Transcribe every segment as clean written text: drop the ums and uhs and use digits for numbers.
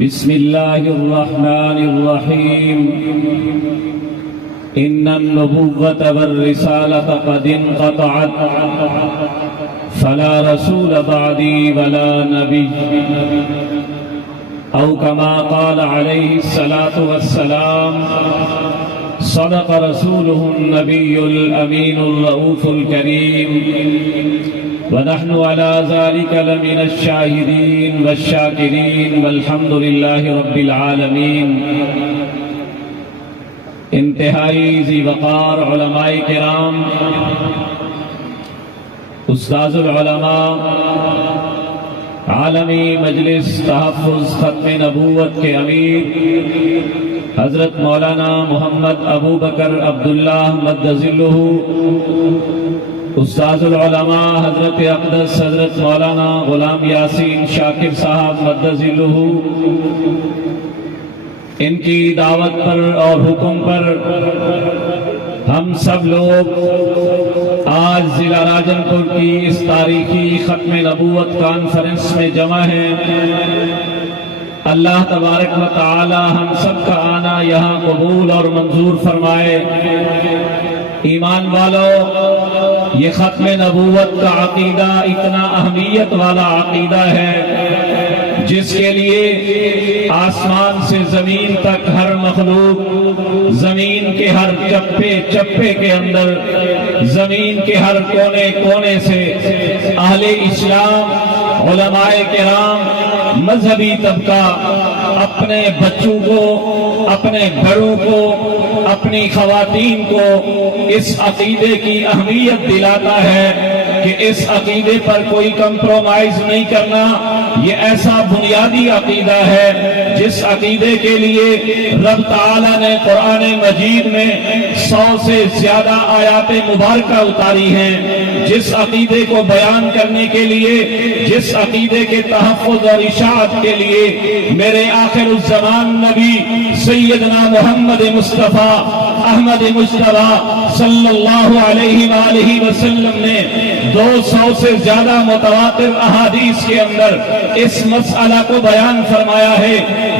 بسم الله الرحمن الرحيم إن النبوة والرسالة قد انقطعت فلا رسول بعدي ولا نبي أو كما قال عليه الصلاة والسلام صدق رسوله النبي الأمين الرؤوف الكريم ونحن على ذلك لمن الشاهدين والشاكرين والحمد لله رب العالمين۔ انتہائی ذی وقار علماء کرام، استاذ العلماء، عالمی مجلس تحفظ ختم نبوت کے امیر حضرت مولانا محمد ابو بکر عبداللہ مدظلہ، استاذ العلماء حضرت اقدس حضرت مولانا غلام یاسین شاکر صاحب مدظلہ، ان کی دعوت پر اور حکم پر ہم سب لوگ آج ضلع راجن پور کی اس تاریخی ختم نبوت کانفرنس میں جمع ہیں۔ اللہ تبارک و تعالی ہم سب کا آنا یہاں قبول اور منظور فرمائے۔ ایمان والو، یہ ختم نبوت کا عقیدہ اتنا اہمیت والا عقیدہ ہے جس کے لیے آسمان سے زمین تک ہر مخلوق، زمین کے ہر چپے چپے کے اندر، زمین کے ہر کونے کونے سے اہل اسلام، علماء کرام، مذہبی طبقہ اپنے بچوں کو، اپنے گھروں کو، اپنی خواتین کو اس عقیدے کی اہمیت دلاتا ہے کہ اس عقیدے پر کوئی کمپرومائز نہیں کرنا۔ یہ ایسا بنیادی عقیدہ ہے جس عقیدے کے لیے رب تعالیٰ نے قرآن مجید میں 100 سے زیادہ آیات مبارکہ اتاری ہیں، جس عقیدے کو بیان کرنے کے لیے، جس عقیدے کے تحفظ اور اشاعت کے لیے میرے آخر الزمان نبی سیدنا محمد مصطفیٰ احمد مجتبیٰ صلی اللہ علیہ وآلہ وسلم نے 200 سے زیادہ متواتر احادیث کے اندر اس مسئلہ کو بیان فرمایا ہے،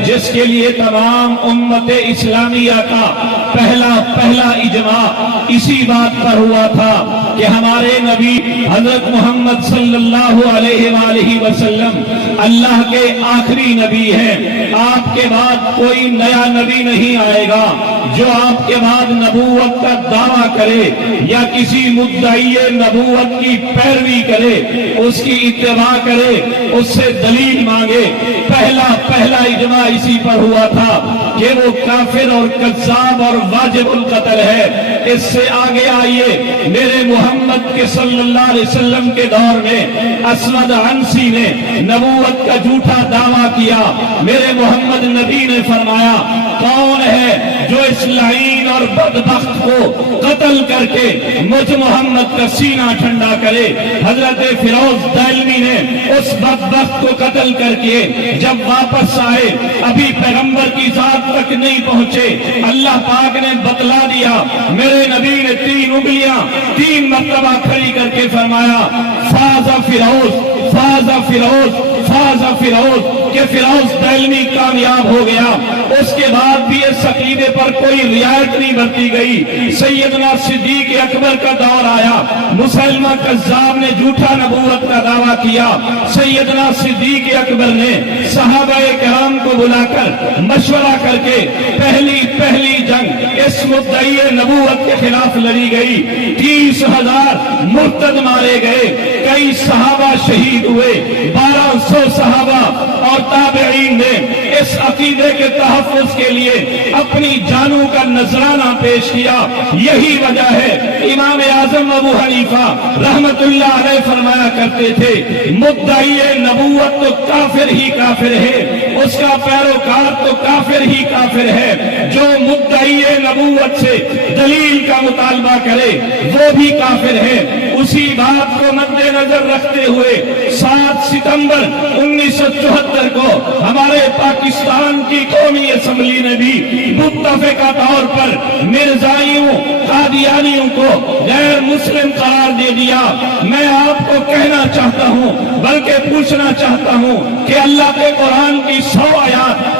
جس کے لیے تمام امت اسلامیہ کا پہلا اجماع اسی بات پر ہوا تھا کہ ہمارے نبی حضرت محمد صلی اللہ علیہ وآلہ وسلم اللہ کے آخری نبی ہیں۔ آپ کے بعد کوئی نیا نبی نہیں آئے گا جو آپ کے بعد نبوت کا دعویٰ کرے یا کسی مدعی نبوت کی پیروی کرے، اس کی اتباع کرے، اس سے دلیل مانگے۔ پہلا اجماع اسی پر ہوا تھا کہ وہ کافر اور کذاب اور واجب القتل ہے۔ اس سے آگے آئیے، میرے محمد کے صلی اللہ علیہ وسلم کے دور میں اسود عنسی نے نبوت کا جھوٹا دعویٰ کیا۔ میرے محمد نبی نے فرمایا، کون ہے جو اس لعین اور بدبخت کو قتل کر کے مجھ محمد کا سینہ ٹھنڈا کرے؟ حضرت فیروز دہلوی نے اس بدبخت کو قتل کر کے جب واپس آئے، ابھی پیغمبر کی ذات تک نہیں پہنچے، اللہ پاک نے بتلا دیا۔ میرے نبی نے 3 انگلیاں 3 مرتبہ کھڑی کر کے فرمایا، فاز فیروز، فاز فیروز، فاز فیروز، کہ فیروز دہلوی کامیاب ہو گیا۔ اس کے بعد بھی اس عقیدے پر کوئی رعایت نہیں برتی گئی۔ سیدنا صدیق اکبر کا دور آیا، مسلمہ کذاب نے جھوٹا نبوت کا دعویٰ کیا۔ سیدنا صدیق اکبر نے صحابہ کرام کو بلا کر مشورہ کر کے پہلی جنگ اس مدعی نبوت کے خلاف لڑی گئی۔ 30,000 مرتد مارے گئے، کئی صحابہ شہید ہوئے، 1200 صحابہ اور تابعین نے اس عقیدے کے تحفظ کے لیے اپنی جانوں کا نذرانہ پیش کیا۔ یہی وجہ ہے امام اعظم ابو حنیفہ رحمت اللہ علیہ فرمایا کرتے تھے، مدعی نبوت تو کافر ہی کافر ہے، اس کا پیروکار تو کافر ہی کافر ہے، جو مدعی نبوت سے دلیل کا مطالبہ کرے وہ بھی کافر ہے۔ اسی بات کو مد نظر رکھتے ہوئے 7 ستمبر 1974 کو ہمارے پاکستان کی قومی اسمبلی نے بھی متفقہ طور پر مرزائیوں، قادیانیوں کو غیر مسلم قرار دے دیا۔ میں آپ کو کہنا چاہتا ہوں، بلکہ پوچھنا چاہتا ہوں کہ اللہ کے قرآن کی 100 آیات